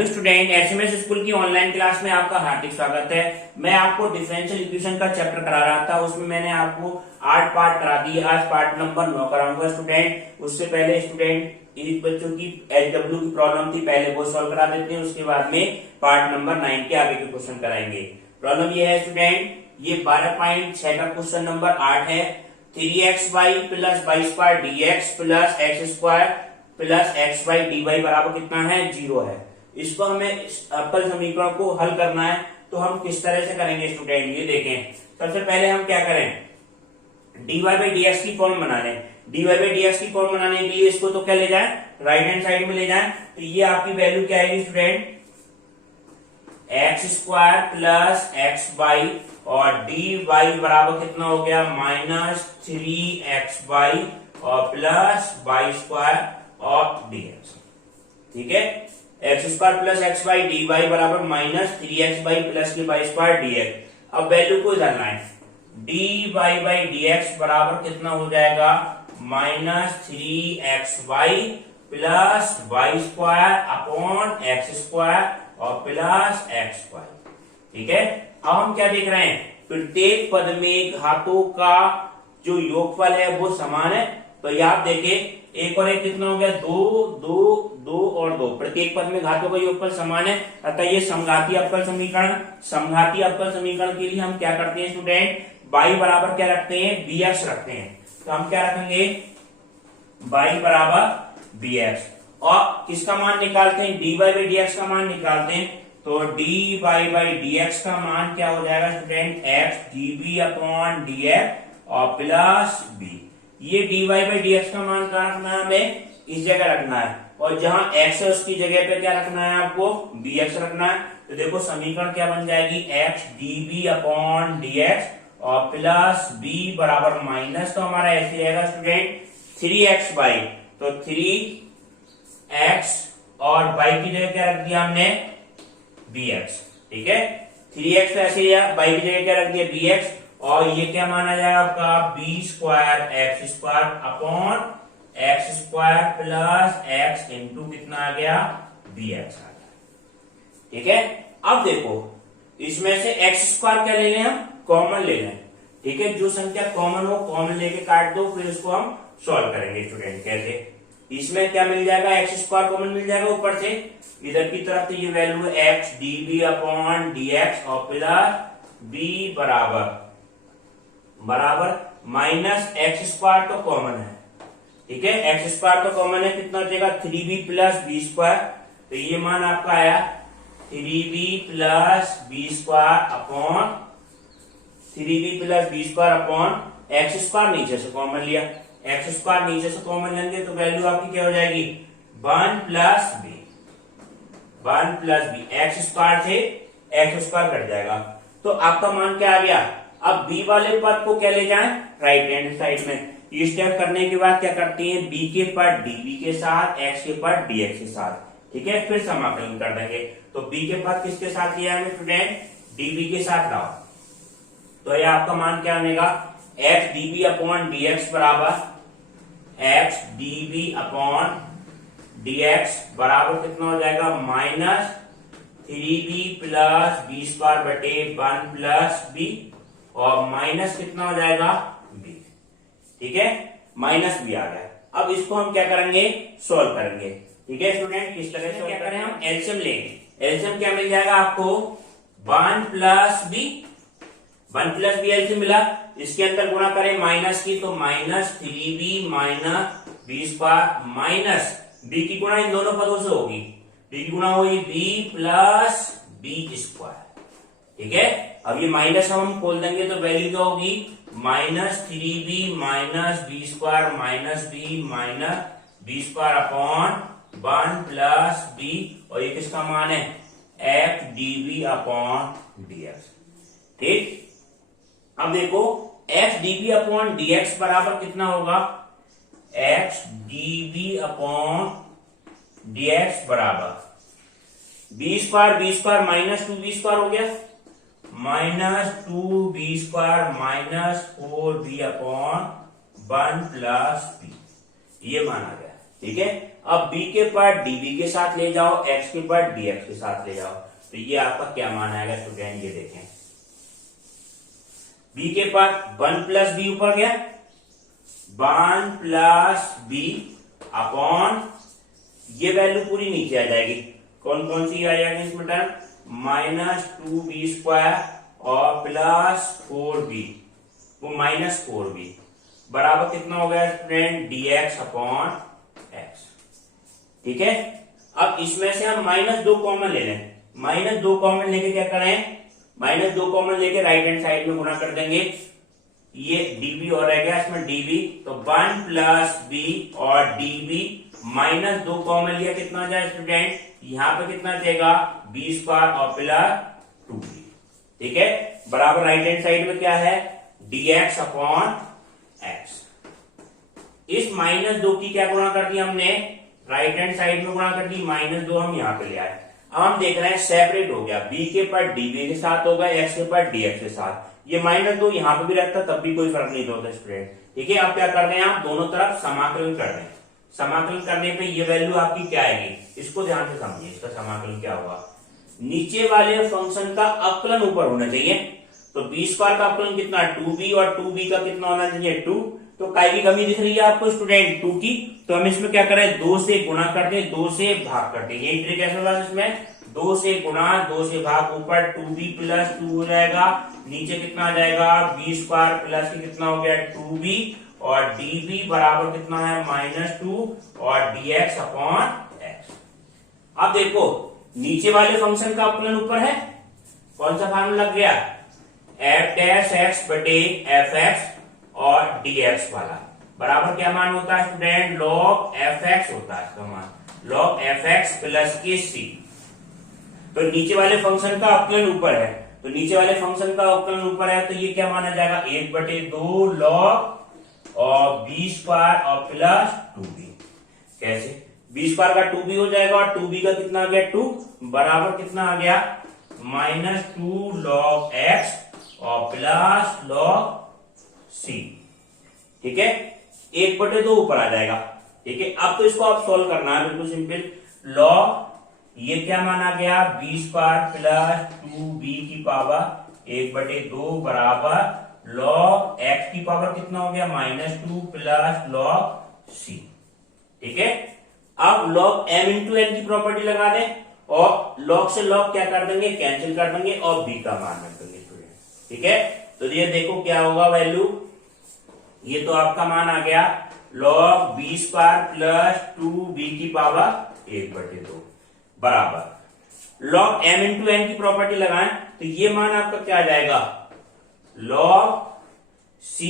Hello student, SMS school की online class में आपका हार्दिक स्वागत है। मैं आपको डिफरेंशियल इक्वेशन का चैप्टर करा रहा था, उसमें मैंने आपको 8 पार्ट करा दिए। आज पार्ट नंबर 9 कराऊंगा स्टूडेंट। उससे पहले स्टूडेंट इस बच्चों की एचडब्ल्यू की प्रॉब्लम थी, पहले वो सॉल्व करा देते हैं, उसके बाद में पार्ट नंबर 9 के आगे के क्वेश्चन कराएंगे। प्रॉब्लम ये है स्टूडेंट, ये 12.6 का क्वेश्चन नंबर 8 है। 3xy plus y square dx plus x square plus x Y D y बराबर कितना है, 0 है। इसको हमें अवकल समीकरण को हल करना है, तो हम किस तरह से करेंगे स्टूडेंट, ये देखें। सबसे पहले हम क्या करें, dy बाई डी एक्स की फॉर्म बना लें। dy बाई डी एक्स की फॉर्म बनाने के लिए इसको तो क्या ले जाए, राइट हैंड साइड में ले जाए। तो ये आपकी वैल्यू क्या आएगी student, x square plus x y और डी वाई बराबर कितना हो गया, -3xy और प्लस वाई स्क्वायर और dx। ठीक है, x square plus x Y D y बराबर -3xy प्लस के वाई स्क्वायर dx। अब वैल्यू को डालना है, dy बाई dx बराबर कितना हो जाएगा, -3xy plus y square upon x square और प्लस एक्स वाई। ठीक है, अब हम क्या देख रहे हैं, प्रत्येक पद में घातों का जो योगफल है वो समान है। तो ये आप देखें, एक और एक कितना हो गया, 2 2 2 और 2। प्रत्येक पद में घातों का योगफल समान है, अतः ये समघातीय अवकल समीकरण। समघातीय अवकल समीकरण के लिए हम क्या करते हैं स्टूडेंट, y बराबर क्या रखते हैं, bx रखते हैं। तो हम क्या रखेंगे, y बराबर bx और किसका मान निकालते हैं, dy बाई dx का मान निकालते हैं। तो dy बाई dx का मान क्या हो जाएगा student, x db upon dx और प्लस b। ये dy बाई dx का मान कहाँ रखना है, हमें इस जगह रखना है, और जहां x है उसकी जगह पे क्या रखना है, आपको bx रखना है। तो देखो समीकरण क्या बन जाएगी, x db अपॉन dx और प्लस b बराबर माइनस, तो हमारा ऐसे आएगा स्टूडेंट 3xy। तो 3x और y की जगह क्या रख दिया हमने, bx। ठीक है, 3x तो ऐसे ही है, y की जगह क्या रख दिया, bx। और ये क्या माना जाएगा आपका, b square x square upon x square plus x into कितना आ गया, bx आ गया। ठीक है, अब देखो इसमें से एक्स स्क्वायर क्या ले लें, हम कॉमन ले लें। ठीक है, जो संख्या कॉमन हो कॉमन लेके काट दो, फिर इसको हम सॉल्व करेंगे स्टूडेंट। कैसे, इसमें क्या मिल जाएगा, एक्स स्क्वायर कॉमन मिल जाएगा ऊपर से, इधर की तरफ तो ये वैल्यू है एक्स डीबी अपॉन डीएक्स और प्लस b बराबर माइनस एक्स स्क्वायर तो कॉमन है। ठीक है, एक्स स्क्वायर तो कॉमन है, कितना बचेगा 3b प्लस बी स्क्वायर। तो ये मान आपका आया 3b plus b square upon 3b plus b square upon x square नीचे से कॉमन लिया, एक्स स्क्वायर नीचे से कॉमन लेंगे तो वैल्यू आपकी क्या हो जाएगी, 1 plus b, 1 plus b. X square से एक्स स्क्वायर कट जाएगा, तो आपका मान क्या आ गया। अब b वाले पद को क्या ले जाएं, राइट हैंड साइड में। ये स्टेप करने के बाद क्या करते हैं, b के पद db के साथ, x के पद dx के साथ। ठीक है, फिर समाकलन कर देंगे। तो b के पद किसके साथ लिया है स्टूडेंट, db के साथ लाओ। तो ये आपका मान क्या बनेगा, x db अपॉन dx बराबर x db अपॉन dx बराबर कितना हो जाएगा, -3b प्लस बी स्क्वायर बटे 1 प्लस b और माइनस कितना हो जाएगा, b। ठीक है, माइनस b आ गया। अब इसको हम क्या करेंगे, सोल्व करेंगे। ठीक है स्टूडेंट, किस तरह से क्या करें, हम एलसीएम लेंगे। एलसीएम क्या मिल जाएगा आपको, 1 plus b, 1 plus b LCM मिला। इसके अंदर गुणा करें माइनस की, तो -3b minus b square minus b की गुणा इन दोनों पदों से होगी, बी की गुणा होगी b प्लस बी स्क्वायर। ठीक है, अब ये माइनस हम खोल देंगे तो वैल्यू क्या होगी, -3b minus b square minus b minus b square upon 1 plus बी, और ये किसका मान है, f db अपॉन dx। ठीक, अब देखो x db अपॉन dx बराबर कितना होगा, x db अपॉन dx बराबर b square minus 2b square हो गया, -2b square minus 4b upon 1 plus b, ये मान आ गया। ठीक है। अब b के पार्ट db के साथ ले जाओ, x के पार्ट dx के साथ ले जाओ, तो ये आपका क्या मान आएगा स्टूडेंट, ये देखें। b के पार्ट 1 प्लस बी ऊपर गया, 1 प्लस बी अपॉन ये वैल्यू पूरी नीचे आ जाएगी, कौन कौन सी आ जाएगी इसमें टर्म, -2b² और +4b, वो -4b बराबर कितना हो गया स्टूडेंट, dx अपॉन x। ठीक है। अब इसमें से हम -2 कॉमन ले लें, -2 कॉमन लेके क्या करें, -2 कॉमन लेके राइट हैंड साइड में गुणा कर देंगे, ये db और रह गया इसमें db, तो 1 प्लस b और db -2 कॉमन लिया, कितना जाए स्टूडेंट, यहां पे कितना जाएगा b² और +2b। ठीक है, बराबर राइट हैंड साइड में क्या है, dx अपॉन x। इस -2 की क्या गुणा कर दी हमने, राइट हैंड साइड में गुणा कर दी, -2 हम यहां पे ले आए। अब हम देख रहे हैं सेपरेट हो गया, b के पार्ट db के साथ होगा, x के पार्ट dx के साथ, ये -2 यहां पे भी रहता तब भी कोई फर्क नहीं होता स्टूडेंट। ठीक है, अब क्या कर रहे हैं आप, दोनों तरफ समाकलन कर रहे हैं, समाकलन करने पे ये वैल्यू आपकी क्या आएगी, इसको ध्यान से समझिए, इसका समाकलन क्या होगा, नीचे वाले फंक्शन का अवकलन ऊपर होना चाहिए, तो b² का अवकलन कितना 2b और 2b का कितना होना चाहिए 2, तो काय की कमी दिख रही है आपको स्टूडेंट 2 की, तो हम इसमें क्या करें 2 से गुणा कर दें, 2 से भाग कर दें, यही ट्रिक कैसे होगा इसमें, 2 से गुणा 2 से भाग, ऊपर 2b + 2 हो जाएगा, नीचे कितना आ जाएगा b² प्लस कितना हो गया 2b और db बराबर कितना है -2 और dx अपॉन x। अब देखो नीचे वाले फंक्शन का अवकलन ऊपर है, कौन सा फार्मूला लग गया, f' बटे fx और dx वाला बराबर क्या मान होता है स्टूडेंट, log fx होता है इसका मान, log fx प्लस के c। तो नीचे वाले फंक्शन का अवकलन ऊपर है, तो नीचे वाले फंक्शन का अवकलन ऊपर है, तो ये क्या माना जाएगा 1/2 log और b² और +2b। कैसे, b² का 2b हो जाएगा और 2b का कितना आ गया 2, बराबर कितना आ गया -2 log x और +log c। ठीक है, 1/2 ऊपर आ जाएगा। ठीक है, अब तो इसको आप सोल्व करना है, बिल्कुल सिंपल, log ये क्या माना गया b² + 2b की पावर 1/2 बराबर log x की पावर कितना हो गया -2 + log c। ठीक है, अब log m × n की प्रॉपर्टी लगा दें और log से log क्या कर देंगे, कैंसिल कर देंगे और b का मान रख देंगे स्टूडेंट। ठीक है, तो ये देखो क्या होगा वैल्यू, ये तो आपका मान आ गया log b² + 2b की पावर 1/2 बराबर log m × n की प्रॉपर्टी लगाएं, तो ये मान आपका क्या आ जाएगा log c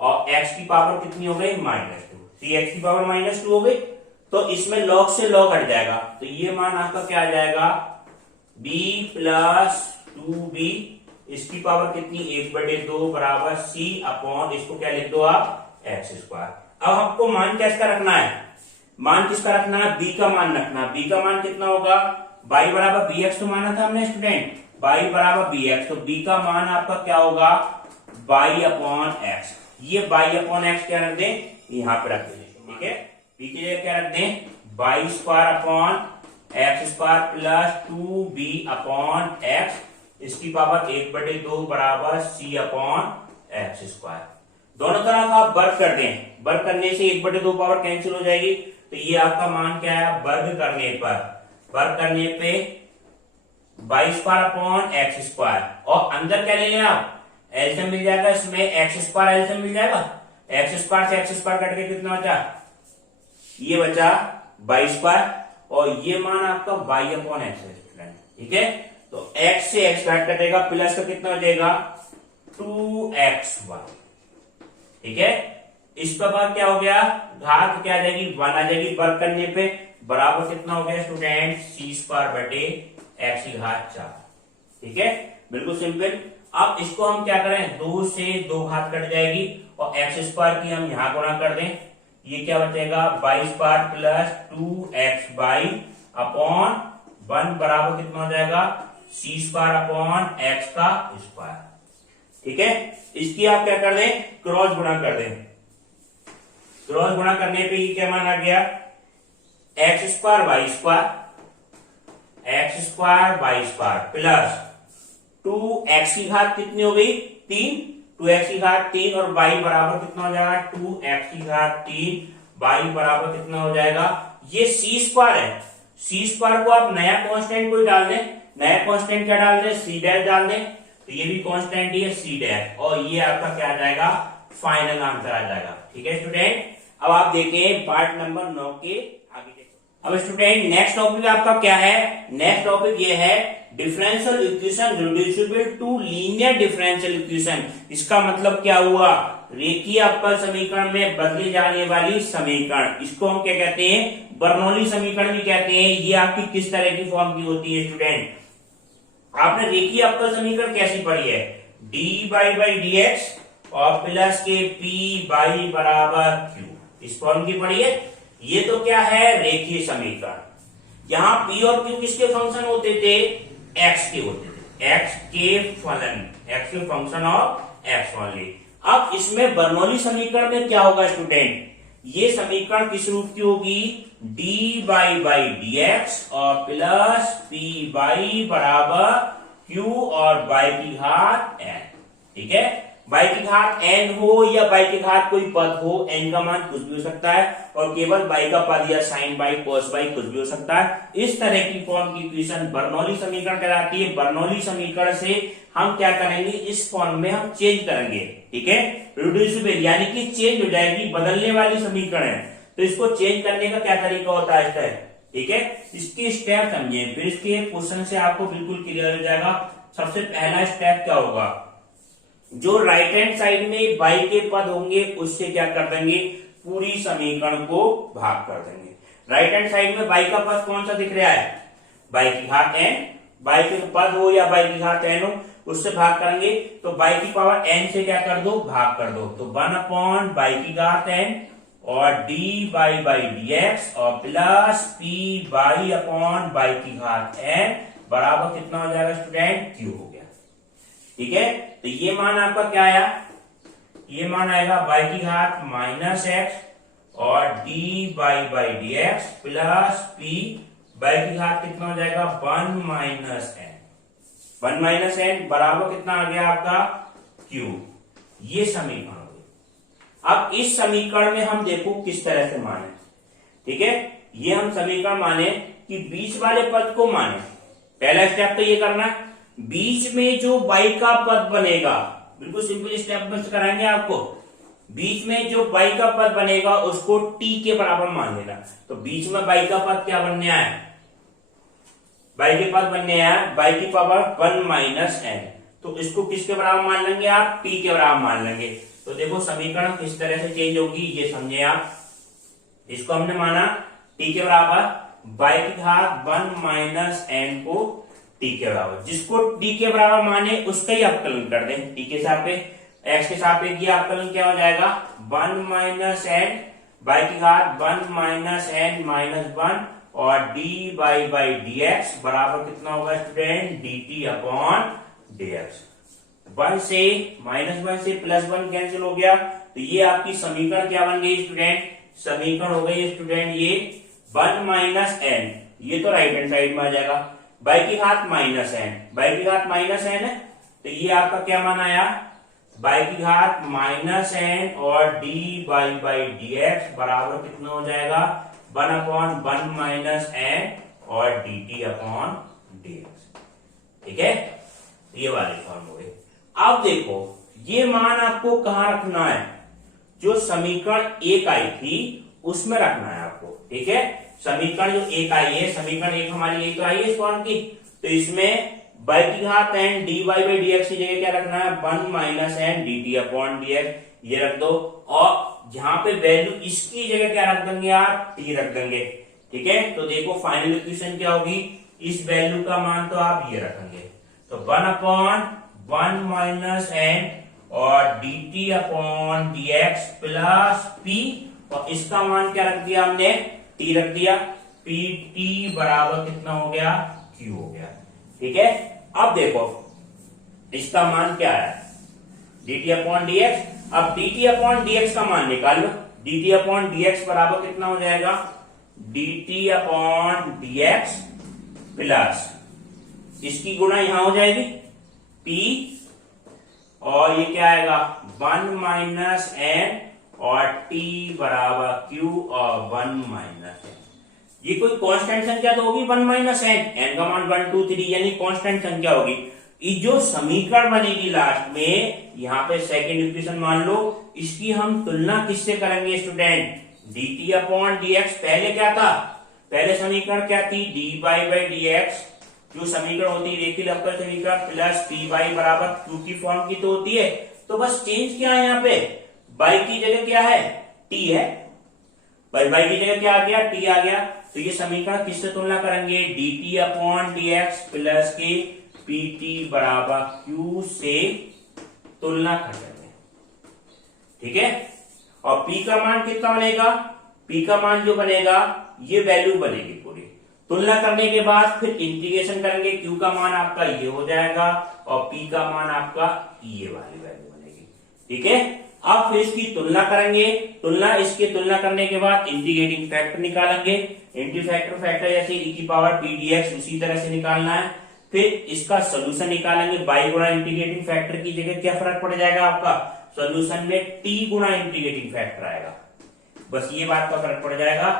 और x की पावर कितनी हो गई -2, cx की पावर -2 हो गई, तो इसमें log से log हट जाएगा, तो ये मान आपका क्या आ जाएगा b + 2b, इसकी पावर कितनी 1/2 बराबर c अपॉन, इसको क्या लिख दो आप x²। अब आपको मान किसका रखना है, मान किसका रखना है, b का मान रखना है, b का मान कितना होगा, y बराबर bx तो माना था हमने स्टूडेंट, y बराबर bx, तो b का मान आपका क्या होगा y अपॉन x, ये y अपॉन x क्या रख दें, यहां पे रख दें। ठीक है, b के लिए क्या रख दें y² upon x² + 2b upon x, इसकी पावर 1/2 बराबर c अपॉन x²। दोनों तरफ आप वर्ग कर दें, वर्ग करने से 1/2 पावर कैंसिल हो जाएगी, तो ये आपका मान क्या है, वर्ग करने पे y² अपॉन x², और अंदर क्या ले लें आप एलसीएम मिल जाएगा, इसमें x² एलसीएम मिल जाएगा, x² से x² कट के कितना बचा, ये बचा y², और ये मान आपका y अपॉन x है। ठीक है, तो x से x घाट कटेगा, प्लस का कितना हो जाएगा 2xy। ठीक है, इस प्रकार क्या हो गया, घात क्या आ जाएगी 1 आ जाएगी, वर्ग करने पे बराबर कितना हो गया स्टूडेंट c² बटे x⁴। ठीक है, बिल्कुल सिंपल। अब इसको हम क्या करें, 2 से 2 घात कट जाएगी और x² की हम यहां गुणा कर दें, ये क्या बचेगा y² + 2xy अपॉन 1 बराबर कितना हो जाएगा c² अपॉन x²। ठीक है, इसकी आप क्या कर दें, क्रॉस गुणा कर दें, क्रॉस गुणा करने पे ये क्या मान आ गया, x square y square, x square y square plus 2x की घात कितनी हो गई 3, 2x की घात 3 और y बराबर कितना हो जाएगा 2x की घात 3, y बराबर कितना हो जाएगा, ये सी स्क्वायर है, सी स्क्वायर को आप नया कांस्टेंट कोई डाल दें, नया कांस्टेंट क्या डाल दें, सी डैश डाल दें, तो ये भी कांस्टेंट ही है सी डैश, और ये आपका क्या आ जाएगा, फाइनल आंसर आ जाएगा। ठीक है स्टूडेंट, अब आप देखें पार्ट नंबर 9 के आगे। अब स्टूडेंट नेक्स्ट टॉपिक आपका क्या है, नेक्स्ट टॉपिक ये है differential equation reducible to linear differential equation. इसका मतलब क्या हुआ, रेखीय अवकल समीकरण में बदली जाने वाली समीकरण, इसको हम क्या कहते हैं, बर्नौली समीकरण भी कहते हैं। ये आपकी किस तरह की फॉर्म की होती है स्टूडेंट, आपने रेखीय अवकल समीकरण कैसी पढ़ी है, डी बाई डी एक्स और प्लस के पी बाई बराबर क्यू, इस फॉर्म की पढ़ी है। ये तो क्या है, रेखीय समीकरण, यहां p और q किसके फंक्शन होते थे, x के होते थे, x के फलन, x के फंक्शन ऑफ x ओनली। अब इसमें बर्नौली समीकरण में क्या होगा स्टूडेंट, ये समीकरण किस रूप की होगी, d बाई डी एक्स और प्लस p बाई बराबर q और y की घात n। ठीक है, y की घात n हो या y की घात कोई पद हो, n का मान कुछ भी हो सकता है, और केवल y का पद या sin y cos y कुछ भी हो सकता है। इस तरह की फॉर्म की इक्वेशन बर्नौली समीकरण कहलाती है। बर्नौली समीकरण से हम क्या करेंगे, इस फॉर्म में हम चेंज करेंगे। ठीक है, रिड्यूसिबल यानी कि चेंज हो जाएगी, बदलने वाली समीकरण है, तो इसको चेंज करने का क्या तरीका होता है स्टेप। ठीक है, इसके स्टेप समझिए, फिर इसके क्वेश्चन से आपको बिल्कुल क्लियर हो जाएगा। सबसे पहला स्टेप क्या होगा, जो राइट हैंड साइड में y के पद होंगे उससे क्या कर देंगे, पूरी समीकरण को भाग कर देंगे। राइट हैंड साइड में y का पद कौन सा दिख रहा है, y की घात n, y के पद हो या y की घात n हो, उससे भाग करेंगे, तो y की पावर n से क्या कर दो, भाग कर दो, तो 1/y की घात n और d बाई डी एक्स और plus p by upon y की घात n बराबर कितना हो जाएगा स्टूडेंट, q हो गया। ठीक है, तो ये मान आपका क्या आया, ये मान आएगा y की घात माइनस एक्स और d by D x plus p y की घात कितना हो जाएगा 1 माइनस n, 1 माइनस n बराबर कितना आ गया आपका q। ये समीकरण हो गई। अब इस समीकरण में हम देखो किस तरह से माने। ठीक है, ये हम समीकरण माने कि बीच वाले पद को माने। पहला स्टेप तो ये करना है, बीच में जो y का पद बनेगा, बिल्कुल सिंपल स्टेप में कराएंगे आपको, बीच में जो y का पद बनेगा उसको t के बराबर मान लेना। तो बीच में y का पद क्या बनने आया, y के पद बनने आया y की पावर 1 माइनस n, तो इसको किसके बराबर मान लेंगे आप, t के बराबर मान लेंगे। तो देखो समीकरण किस तरह से चेंज होगी ये समझे आप। इसको हमने माना t के बराबर, y की घात 1 माइनस n को t के बराबर, जिसको t के बराबर माने उसका ही अवकलन कर दें, t के सापेक्ष, x के सापेक्ष ये अवकलन क्या हो जाएगा 1 माइनस n, y की घात 1 माइनस n माइनस 1 और d बाई डी एक्स बराबर कितना होगा स्टूडेंट, dt अपॉन dx। 1 से माइनस 1 से प्लस 1 कैंसिल हो गया, तो ये आपकी समीकरण क्या बन गई स्टूडेंट, समीकरण हो गई स्टूडेंट ये 1 माइनस n, ये तो राइट हैंड साइड में आ जाएगा, y की घात माइनस n, y की घात माइनस n है, तो ये आपका क्या मान आया, y की घात माइनस n और d बाई डी एक्स बराबर कितना हो जाएगा 1/1 माइनस n और dt अपॉन dx। ठीक है, ये वाली फॉर्म हो गई। अब देखो ये मान आपको कहां रखना है, जो समीकरण एक आई थी उसमें रखना है आपको। ठीक है, समीकरण जो एक आई है, समीकरण एक हमारी एक तो आई है इस फॉर्म की, तो इसमें y की घात n dy by D x की जगह क्या रखना है 1 minus n dt upon dx, ये रख दो, और जहां पे वैल्यू इसकी जगह क्या रख देंगे आप, t रख देंगे। ठीक है, तो देखो फाइनल इक्वेशन क्या होगी, इस वैल्यू का मान तो आप ये रखेंगे, तो 1/1 माइनस n और dt upon dx plus p, और इसका मान क्या रख दिया हमने, t रख दिया, pt बराबर कितना हो गया, q हो गया। ठीक है, अब देखो इसका मान क्या है, dt अपॉन dx। अब dt अपॉन dx का मान निकाल लो, D T upon D x बराबर कितना हो जाएगा, D T upon D x plus इसकी गुणा यहां हो जाएगी P, और ये क्या आएगा 1 माइनस एन, और T बराबर Q और 1 माइनस एन। ये कोई कांस्टेंट संख्या तो होगी 1 माइनस एन, एन का मान 1 2 3 यानी कांस्टेंट संख्या होगी। ये जो समीकरण बनेगी लास्ट में, यहाँ पे सेकेंड इक्वेशन मान लो, इसकी हम तुलना किससे करेंगे student, d T upon D x. पहले क्या था, पहले समीकरण क्या थी, d Y by D x, जो समीकरण होती है रेखीय अवकल समीकरण, प्लस पी वाई बराबर क्यू की फॉर्म की तो होती है। तो बस चेंज क्या है यहाँ पे, बाई की जगह क्या है, टी है, बाई की जगह क्या आ गया, टी आ गया। तो ये समीकरण किससे तुलना करेंगे, D T upon D x plus के पी टी बराबर क्यू से तुलना कर देंगे, ठीक है। और P का मान कितना बनेगा, P का मान जो बनेगा ये वैल्यू बनेगी पूरी। तुलना करने के बाद फिर इंटीग्रेशन करेंगे, Q का मान आपका ये हो जाएगा और P का मान आपका ये वाली वैल्यू बनेगी, ठीक है। अब फिर इसकी तुलना करेंगे, इसकी तुलना करने के बाद इंटीग्रेटिंग फैक्टर निकालेंगे। फैक्टर जैसे e की पावर p dx उसी तरह से निकालना है। फिर इसका सोल्यूशन निकालेंगे, बाई गुणा इंटीग्रेटिंग फैक्टर की जगह क्या फर्क पड़ जाएगा आपका, सोल्यूशन में t गुणा इंटीग्रेटिंग फैक्टर आएगा, बस ये बात का फर्क पड़ जाएगा।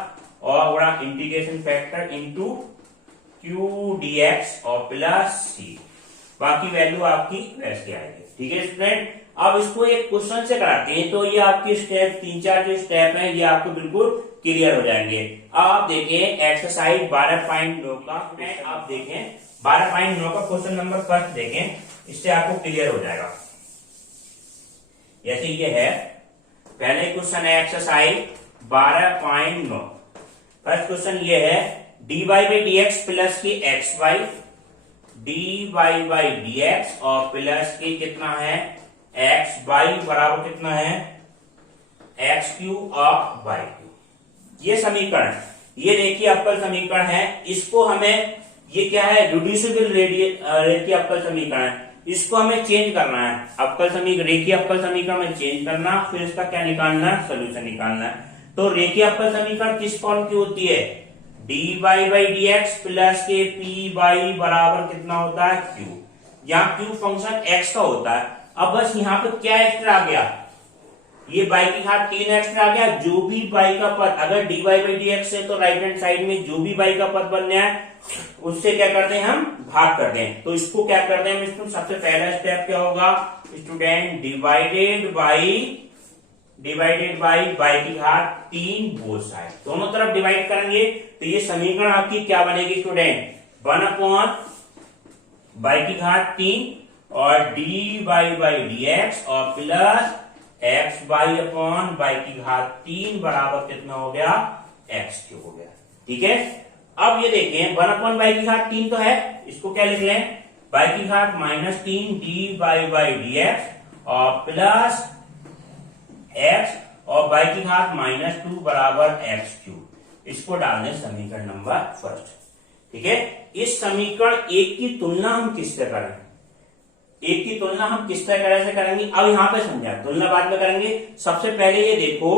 और गुणा integration factor into Q dx और प्लस c, बाकी वैल्यू आपकी वैसे आएगी, ठीक है स्टूडेंट। अब इसको एक क्वेश्चन से कराते हैं, तो ये आपके स्टेप 3-4 जो स्टेप हैं ये आपको बिल्कुल क्लियर हो जाएंगे। अब आप देखें एक्सरसाइज 12.9 का, आप देखें 12.9 का क्वेश्चन नंबर फर्स्ट देखें, इससे आपको क्लियर हो जाएगा। जैसे ये है, पहले क्वेश्चन है एक्सरसाइज 12.9। फर्स्ट क्वेश्चन ये है, D Y by D x plus की X Y, D Y by D x और प्लस की कितना है एक्स वाई बराबर कितना है एक्स क्यू और वाई क्यू। ये समीकरण, ये रेखीय अवकल समीकरण है, इसको हमें, ये क्या है रिड्यूसिबल रेखीय अवकल समीकरण, इसको हमें चेंज करना है, अवकल समीकरण रेखीय अवकल समीकरण में चेंज करना, फिर इसका क्या निकालना है, सोल्यूशन निकालना है। तो रेखीय अवकल समीकरण किस फॉर्म की होती है, D Y by D x plus के पी वाई बराबर कितना होता है क्यू, यहाँ क्यू फंक्शन एक्स का होता है। अब बस यहाँ पे क्या एक्स्ट्रा आ गया, ये बाई की घात 3 एक्स्ट्रा आ गया, जो भी बाई का पद अगर d Y by D x है तो राइट हैंड साइड में जो भी बाई का पद बन जाए उससे क्या करते हैं हम भाग करते हैं। तो इसको क्या करते हैं इसको, सबसे पहला स्टेप क्या होगा स्टूडेंट, डिवाइडेड बाई बाई की घात 3 बोथ साइड, दोनों तरफ डिवाइड करेंगे। तो ये समीकरण आपकी क्या बनेगी स्टूडेंट, 1 अपॉन बाई की घात 3 और D Y by D x और plus X by upon by की घात 3 बराबर कितना हो गया एक्स क्यूब हो गया, ठीक है। अब ये देखें 1 अपॉन बाई की घात 3 तो है, इसको क्या लिख लें, बाई की घात -3 d Y by D x और प्लस एक्स और बाई की घात -2 बराबर एक्स क्यूब, इसको डाल दें समीकरण नंबर फर्स्ट, ठीक है। इस समीकरण एक की तुलना हम किससे करें, एक की तुलना हम किस तरह से करेंगे, अब यहां पे समझा, तुलना बाद में करेंगे। सबसे पहले ये देखो,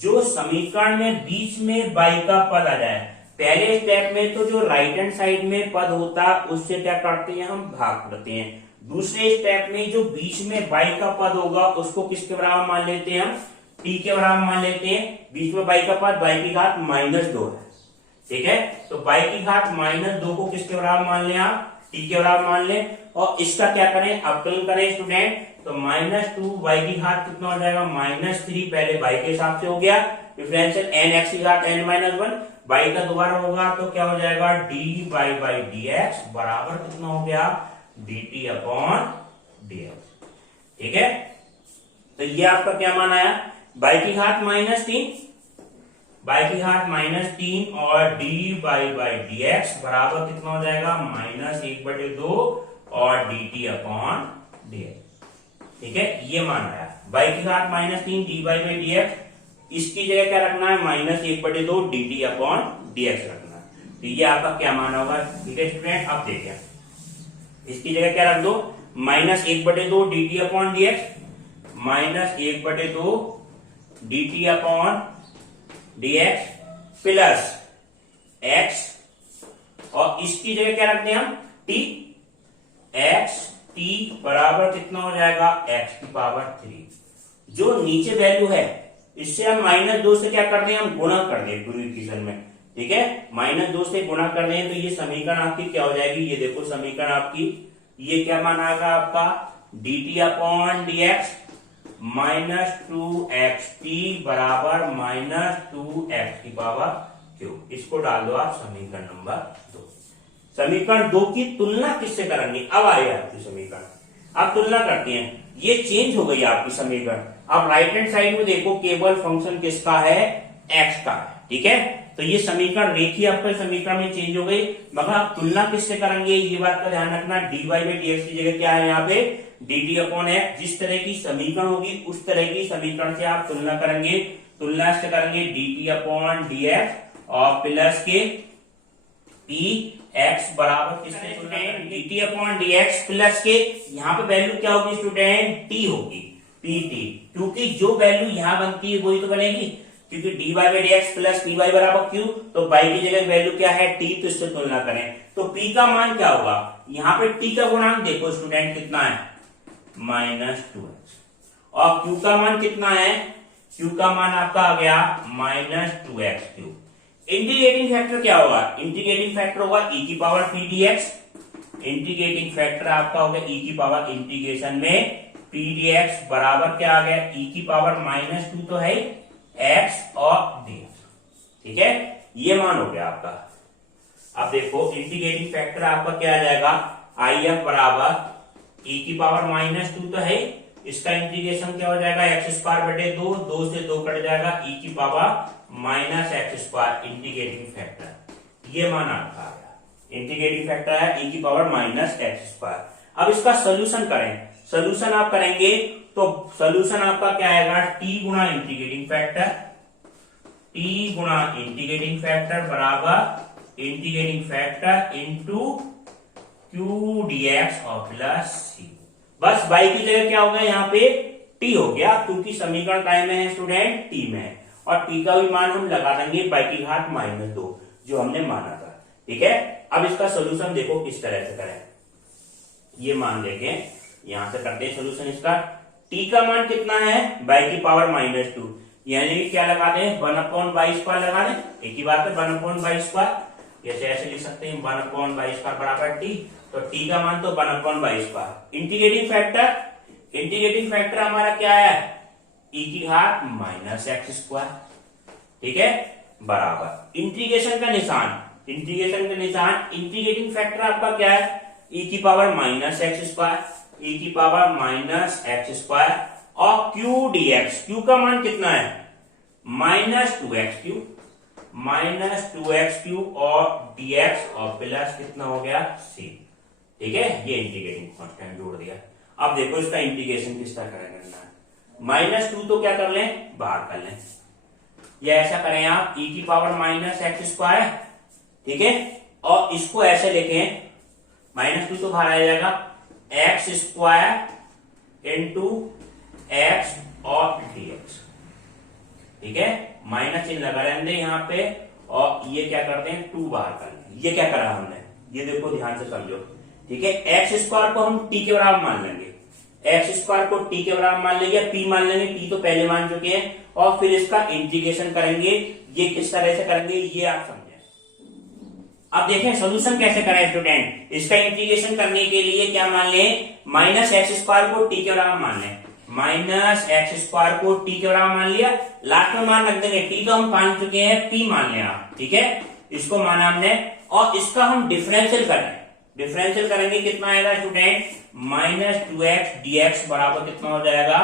जो समीकरण में बीच में बाई का पद आ जाए, पहले स्टेप में तो जो राइट हैंड साइड में पद होता है उससे क्या करते हैं हम भाग करते हैं। दूसरे स्टेप में जो बीच में बाई का पद होगा उसको किसके बराबर मान लेते हैं हम, टी के बराबर मान लेते हैं। बीच में बाई का पद बाई की घात -2 है, ठीक है। तो बाई की घात -2 को किसके बराबर मान लें आप, टी के बराबर मान लें। और इसका क्या करें, अवकलन करें स्टूडेंट, तो -2 बाई की घात कितना हो जाएगा -3, पहले बाई के हिसाब से हो गया, डिफरेंशियल n x की घात n-1, बाई का दोबारा होगा तो क्या हो जाएगा d Y by D x बराबर कितना हो गया d T upon D x, ठीक है। तो ये आपका क्या मान आया, बाई की घात -3, बाई की घात -3 और D Y by D x बराबर कितना हो जाएगा -1/2 और d T upon D x, ठीक है। ये मान आया, बाई की घात -3 d Y by D x, इसकी जगह क्या रखना है -1/2 d T upon D x रखना है। तो ये आपका क्या मान होगा, ठीक है स्टूडेंट। आप देखें इसकी जगह क्या रख दो, -1/2 d T upon D x, -1/2 dt upon dx plus x, और इसकी जगह क्या रखते हैं हम t, x t बराबर कितना हो जाएगा x की पावर 3। जो नीचे वैल्यू है इससे हम -2 से क्या कर दें, हम गुणा कर दें पूरी इक्वेशन में, ठीक है। -2 से गुणा कर दें तो ये समीकरण आपकी क्या हो जाएगी, ये देखो समीकरण आपकी, ये क्या मान आएगा आपका dt अपॉन dx -2xt बराबर -2x की पावर क्यूब। इसको डाल दो आप समीकरण नंबर 2। समीकरण 2 की तुलना किससे करेंगे, अब आएगा आपकी समीकरण, आप तुलना करते हैं, ये चेंज हो गई आपकी समीकरण। अब राइट हैंड साइड में देखो केवल फंक्शन किसका है, x का है, ठीक है। तो ये समीकरण रेखीय आपके समीकरण में चेंज हो गई, मगर आप तुलना किससे करेंगे, ये बात का ध्यान रखना, dy बाई dx की जगह क्या है यहाँ पे dt अपॉन x। जिस तरह की समीकरण होगी उस तरह की समीकरण से आप तुलना करेंगे, तुलना से करेंगे dt अपॉन dx और प्लस के p x बराबर किससे student, dt upon dx plus के यहाँ पे वैल्यू क्या होगी स्टूडेंट, t होगी, pt, क्योंकि जो वैल्यू यहाँ बनती है वही तो बनेगी, क्योंकि dy by dx plus py बराबर q, तो y की जगह वैल्यू क्या है t, तो इससे तुलना करें तो p का मान क्या होगा, यहाँ पे t का गुणांक देखो स्टूडेंट कितना है -2x, और q का मान कितना है, q का मान आपका आ गया -2x3। इंटीग्रेटिंग फैक्टर क्या होगा, इंटीग्रेटिंग फैक्टर होगा e की power p dx, integrating factor आपका होगा e की पावर इंटीग्रेशन में p dx बराबर क्या आ गया, e की पावर -2 तो है x और dx, ठीक है, ये मान हो गया आपका। अब देखो इंटीग्रेटिंग फैक्टर आपका क्या आ जाएगा, if बराबर e की पावर -2 तो है, इसका इंटीग्रेशन क्या हो जाएगा x² बटे 2, 2 से 2 कट जाएगा, e की पावर -x², इंटीग्रेटिंग फैक्टर, ये मान आपका आ गया, इंटीग्रेटिंग फैक्टर है e की पावर -x²। अब इसका सोल्यूशन करें, सोल्यूशन आप करेंगे तो सोल्यूशन आपका क्या आएगा, t गुणा इंटीग्रेटिंग फैक्टर, t गुणा इंटीग्रेटिंग फैक्टर बराबर integrating factor into q dx और प्लस c। बस y की जगह क्या हो गया, यहाँ पे t हो गया, क्योंकि समीकरण काय में है स्टूडेंट, t में है, और t का भी मान हम लगा देंगे y की घात -2 जो हमने माना था, ठीक है। अब इसका सोल्यूशन देखो किस तरह से करें, ये मान लेके यहां से करते हैं सोल्यूशन इसका। t का मान कितना है, y की पावर -2, यानी कि क्या लगा दें 1/y² लगा दें, एक ही बात है 1/y², जैसे ऐसे लिख सकते हैं 1/y² बराबर t, तो t का मान तो 1/y²। Integrating factor, integrating factor हमारा क्या है e की घात -x², ठीक है, बराबर इंटीग्रेशन का निशान, इंटीग्रेशन का निशान, इंटीग्रेटिंग फैक्टर आपका क्या है e की पावर -x², e की पावर -x² और q dx, q का मान कितना है -2x3, -2x3 और dx और प्लस कितना हो गया c, ठीक है, ये इंटीग्रेटिंग कांस्टेंट जोड़ दिया। अब देखो इसका इंटीग्रेशन किस तरह करना है, -2 तो क्या कर लें, बाहर कर लें, या ऐसा करें आप e की पावर -x², ठीक है, और इसको ऐसे लिखें -2 तो बाहर आ जाएगा x² इंटू x और dx, ठीक है, माइनस चिन्ह लगा लेंगे यहाँ पे, और ये क्या करते हैं 2 बाहर कर लें, ये क्या करा हमने, ये देखो ध्यान से समझो, ठीक है, x² को हम t के बराबर मान लेंगे, x² को t के बराबर मान लेंगे, p मान लेंगे, t तो पहले मान चुके हैं, और फिर इसका इंटीग्रेशन करेंगे, ये किस तरह से करेंगे ये आप समझें। अब देखें सोल्यूशन कैसे करें स्टूडेंट, इसका इंटीग्रेशन करने के लिए क्या मान लें, -x² को t के बराबर मान लें, -x² को t के बराबर मान लिया, लास्ट में मान रख देंगे, t तो हम मान चुके हैं, p मान लें आप, ठीक है, इसको माना हमने, और इसका हम डिफरेंशियल करें, डिफरेंशियल करेंगे कितना आएगा स्टूडेंट, -2x dx बराबर कितना हो जाएगा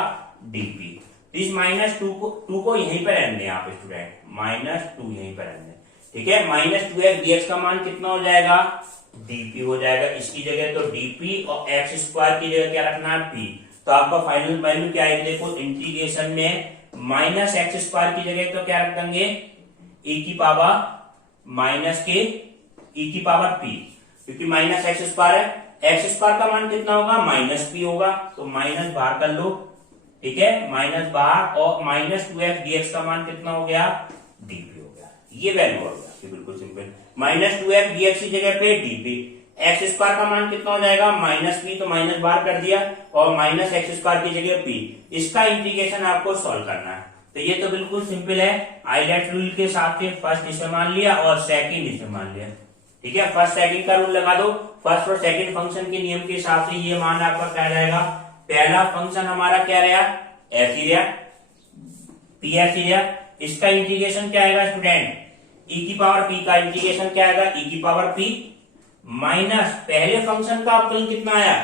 dp। इस -2 को यहीं पर रहने दें आप स्टूडेंट, -2 यहीं पर रहने दें, ठीक है, -2x dx का मान कितना हो जाएगा dp हो जाएगा, इसकी जगह तो dp और x² की जगह क्या रखना है p, तो आपका फाइनल वैल्यू क्या आएगी, देखो इंटीग्रेशन में -x² की जगह तो क्या रख देंगे e की पावर e की पावर p, क्योंकि -x² है, x² का मान कितना होगा -p होगा, तो माइनस बाहर कर लो, ठीक है, माइनस बाहर, और माइनस 2x dx का मान कितना हो गया, dp हो गया। ये वैल्यू हो गया, बिल्कुल सिंपल। माइनस 2x dx की जगह पे dp, एक्स स्क्वायर का मान कितना हो जाएगा, माइनस पी, तो माइनस बाहर कर दिया, और माइनस एक्स स्क्वायर की जगह पी। इसका इंटीग्रेशन आपको सॉल्व करना है। तो ये तो बिल्कुल सिंपल है, आइलेट रूल के हिसाब से फर्स्ट इसे मान लिया और सेकंड इसे मान लिया। ठीक है, फर्स्ट सेकंड का रूल लगा दो। फर्स्ट और सेकंड फंक्शन के नियम के हिसाब से ये मान आपका क्या रहेगा, पहला फंक्शन हमारा क्या रहा, एफ ही रहा, पी एफ ही रहा। इसका इंटीग्रेशन क्या आएगा स्टूडेंट, ई की पावर पी का इंटीग्रेशन क्या आएगा, ई की पावर पी माइनस पहले फंक्शन का अपकलन कितना आया,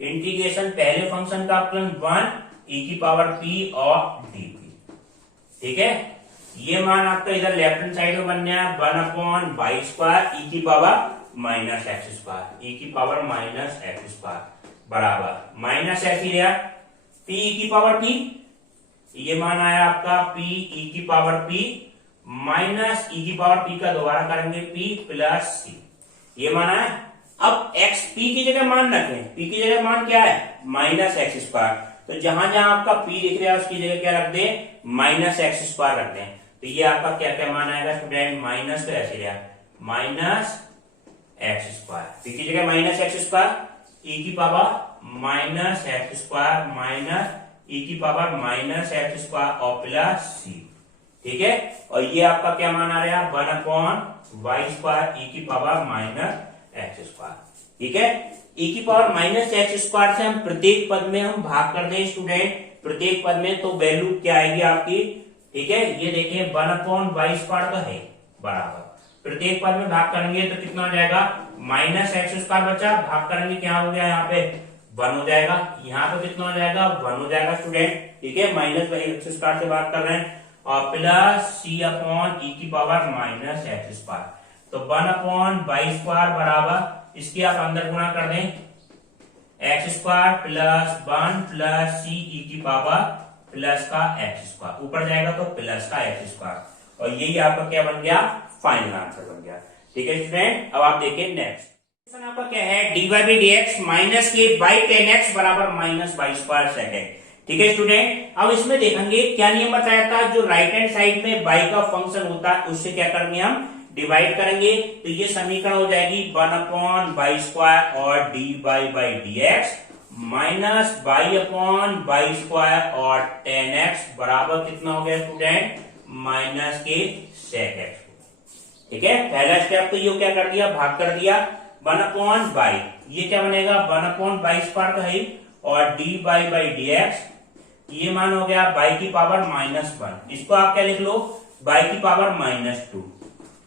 इंटीग्रेशन पहले फंक्शन का अपकलन 1 ई की पावर पी और डी पी। ठीक है, ये मान आपका इधर लेफ्ट हैंड साइड में बनने है 1/y² ई की power minus X square, E की पावर माइनस एक्स स्क्वायर बराबर माइनस ऐसी रहा पी ई की पावर पी, ये मान आया आपका पी ई की पावर पी माइनस ई की पावर पी का दोबारा करेंगे पी प्लस सी, ये मान आया। अब एक्स पी की जगह मान रखें, पी की जगह मान क्या है, माइनस एक्स स्क्वायर, तो जहां जहां आपका पी दिख रहा है उसकी जगह क्या रख दें, माइनस एक्स स्क्वायर रख दें। तो ये आपका क्या क्या मान आएगा स्टूडेंट, माइनस, तो ऐसे रहा माइनस एक्स स्क्वायर, पी की जगह माइनस एक्स स्क्वायर, ई की power minus X square minus E की पावर माइनस एक्स स्क्वायर और प्लस सी। ठीक है, और ये आपका क्या मान आ रहा है 1/y² ई की पावर माइनस एक्स स्क्वायर। ठीक है, ई की पावर माइनस एक्स स्क्वायर से हम प्रत्येक पद में हम भाग कर दें स्टूडेंट, प्रत्येक पद में, तो वैल्यू क्या आएगी आपकी। ठीक है, ये देखिए 1/y² तो है बराबर, प्रत्येक पद में भाग करेंगे तो कितना हो जाएगा, माइनस एक्स स्क्वायर बचा, भाग करेंगे क्या हो गया, यहाँ पे 1 हो जाएगा, यहाँ पे कितना हो जाएगा 1 हो जाएगा स्टूडेंट। ठीक है, माइनस एक्स स्क्वायर से भाग कर रहे हैं, और प्लस सी अपॉन ई की पावर माइनस एक्स स्क्वायर, तो 1/y² बराबर, इसकी आप अंदर गुणा कर दें, एक्स स्क्वायर प्लस 1 प्लस सी ई की पावर प्लस का एक्स स्क्वायर, ऊपर जाएगा तो प्लस का एक्स स्क्वायर, और यही आपका क्या बन गया, फाइनल आंसर बन गया। ठीक है स्टूडेंट, अब आप देखिए नेक्स्ट क्वेश्चन आपका क्या है, dy by dx माइनस के बाई 10x बराबर माइनस y² सेकेंड। ठीक है स्टूडेंट, अब इसमें देखेंगे क्या नियम बताया था, जो राइट हैंड साइड में y का फंक्शन होता है उससे क्या करेंगे हम डिवाइड करेंगे, तो ये समीकरण हो जाएगी 1/y² और dy by dx minus y/y² और 10x बराबर कितना हो गया स्टूडेंट, माइनस के sec x। ठीक है, पहला स्टेप तो ये क्या कर दिया, भाग कर दिया, 1/y, ये क्या बनेगा 1/y² तो है, और dy by dx ये मान हो गया y की पावर -1, इसको आप क्या लिख लो, y की पावर -2।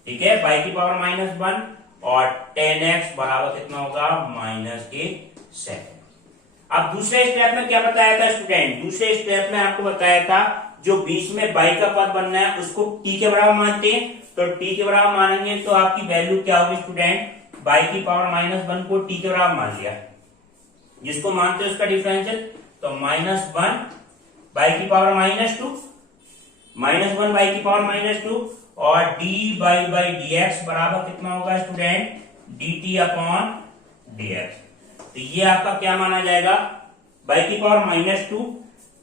ठीक है, y की पावर -1 और 10x बराबर कितना होगा, माइनस के सेकेंड। अब दूसरे स्टेप में क्या बताया था स्टूडेंट, दूसरे स्टेप में आपको बताया था जो बीच में y का पद बनना है उसको t के बराबर मानते हैं, तो t के बराबर मानेंगे तो आपकी वैल्यू क्या होगी स्टूडेंट, y की पावर -1 को t के बराबर मान लिया, जिसको मानते हैं उसका डिफरेंशियल, तो -1 y की पावर -2 -1 y की पावर -2 और dy by dx बराबर कितना होगा स्टूडेंट, dt अपॉन dx। तो ये आपका क्या माना जाएगा, y की पावर -2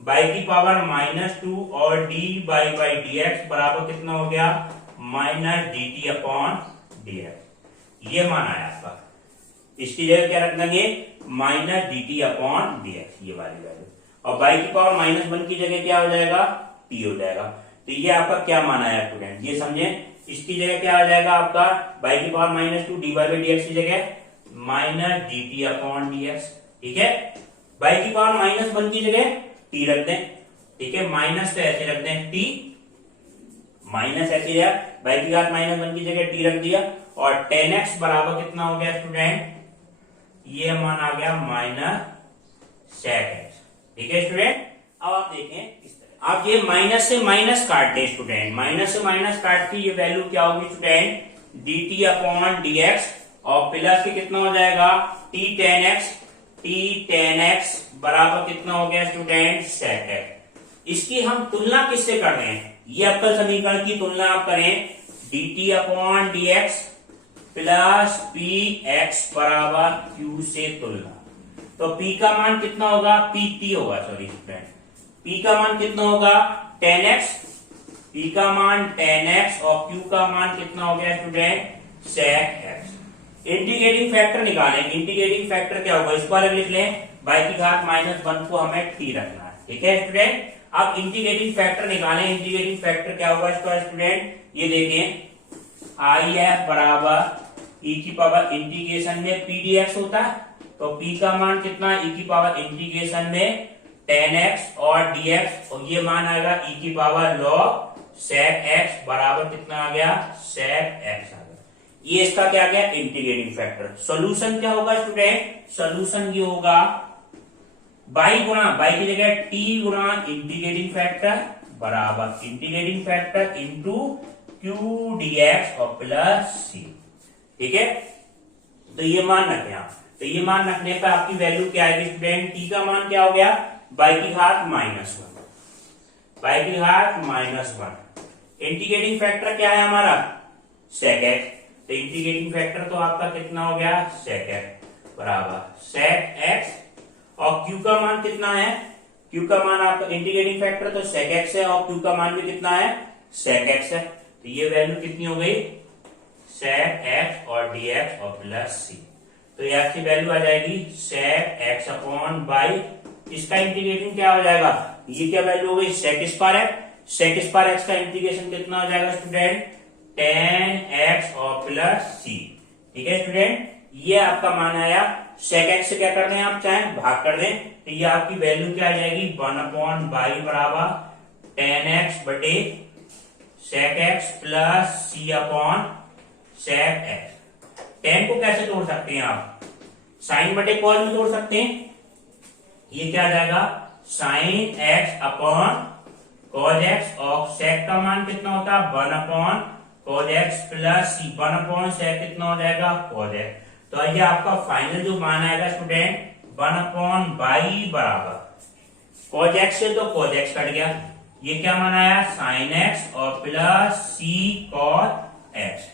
y की पावर -2 और dy by dx बराबर कितना हो गया, माइनस dt अपॉन dx। ये माना है आपका, इसकी जगह क्या रख देंगे, माइनस dt अपॉन dx, ये वाली वैल्यू, और y की पावर -1 की जगह क्या हो जाएगा, t हो जाएगा। तो ये आपका क्या माना है स्टूडेंट, ये समझे, इसकी जगह क्या आ जाएगा आपका y की पावर -2 dy by dx की जगह माइनस dt अपॉन dx। ठीक है, y की पावर -1 की जगह t रख दें। ठीक है, माइनस तो ऐसे रख दें t, माइनस ऐसे है, y की पावर -1 की जगह t रख दिया, और 10x बराबर कितना हो गया स्टूडेंट, ये मान आ गया माइनस sec x। ठीक है स्टूडेंट, अब आप देखें इस तरह, आप ये माइनस से माइनस काट दें स्टूडेंट, माइनस से माइनस काट के ये वैल्यू क्या होगी स्टूडेंट, dt अपॉन dx, और प्लस के कितना हो जाएगा t 10x बराबर कितना हो गया स्टूडेंट, sec x। इसकी हम तुलना किससे कर रहे हैं, ये अवकल समीकरण की तुलना आप करें, dt upon dx plus px बराबर q से तुलना, तो p का मान कितना होगा, pt होगा, सॉरी स्टूडेंट, P का मान कितना होगा 10x, P का मान 10x और Q का मान कितना हो गया student sec x। Integrating factor निकालें, इंटीग्रेटिंग फैक्टर क्या होगा इसको अलग लिख लें, बाई की घात -1 को हमें t रखना है, ठीक है स्टूडेंट। अब इंटीग्रेटिंग फैक्टर निकालें, इंटीग्रेटिंग फैक्टर क्या होगा इसका स्टूडेंट, ये देखें आई एफ बराबर ई की पावर इंटीग्रेशन में पी डी एक्स होता है, तो p का मान कितना e की पावर इंटीग्रेशन में 10x और dx, और ये मान आएगा e की पावर log sec x बराबर कितना आ गया sec x आ गया। ये इसका क्या गया इंटीग्रेटिंग फैक्टर। सॉल्यूशन क्या होगा स्टूडेंट, सॉल्यूशन ये होगा बाई की जगह t गुना इंटीग्रेटिंग फैक्टर बराबर integrating factor into q dx और प्लस c, ठीक है। तो ये मान रखें आप, तो ये मान रखने पर आपकी वैल्यू क्या आएगी स्टूडेंट, t का मान क्या हो गया बाई की घात -1, बाई की घात -1। इंटीग्रेटिंग फैक्टर क्या है हमारा sec x, तो इंटीग्रेटिंग फैक्टर तो आपका कितना हो गया sec x बराबर sec x, और q का मान कितना है, q का मान आपका इंटीग्रेटिंग फैक्टर तो sec x है और q का मान भी कितना है sec x है, तो ये वैल्यू कितनी हो गई sec x और dx और प्लस c, तो ये आपकी वैल्यू आ जाएगी sec x अपॉन बाई, इसका इंटीग्रेशन क्या हो जाएगा, ये क्या वैल्यू हो गई sec square x, sec square x का इंटीग्रेशन कितना हो जाएगा स्टूडेंट 10x और प्लस c, ठीक है स्टूडेंट। ये आपका मान आया, sec x से क्या कर दें आप चाहे भाग कर दें, तो ये आपकी वैल्यू क्या आ जाएगी 1 अपॉन बाई बराबर 10x बटे sec x plus c upon sec x। 10 को कैसे तोड़ सकते हैं आप, साइन बटे कॉस में तोड़ सकते हैं, ये क्या आ जाएगा sine x upon cos x, और sec का मान कितना होता है 1 upon cos x plus c, 1 upon sec कितना हो जाएगा कॉस x। तो ये आपका फाइनल जो मान आएगा स्टूडेंट 1 अपॉन बाई बराबर कॉस x से तो कॉस x कट गया, ये क्या मान आया साइन x और प्लस c कॉस x,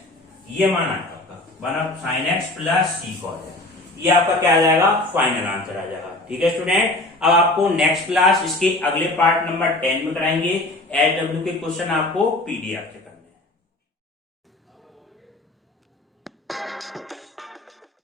ये मान आया आपका 1 sine x plus c cos x, ये आपका क्या आ जाएगा फाइनल आंसर आ जाएगा, ठीक है स्टूडेंट। अब आपको नेक्स्ट क्लास इसके अगले पार्ट नंबर 10 में कराएंगे, एच डब्ल्यू के क्वेश्चन आपको पीडीएफ से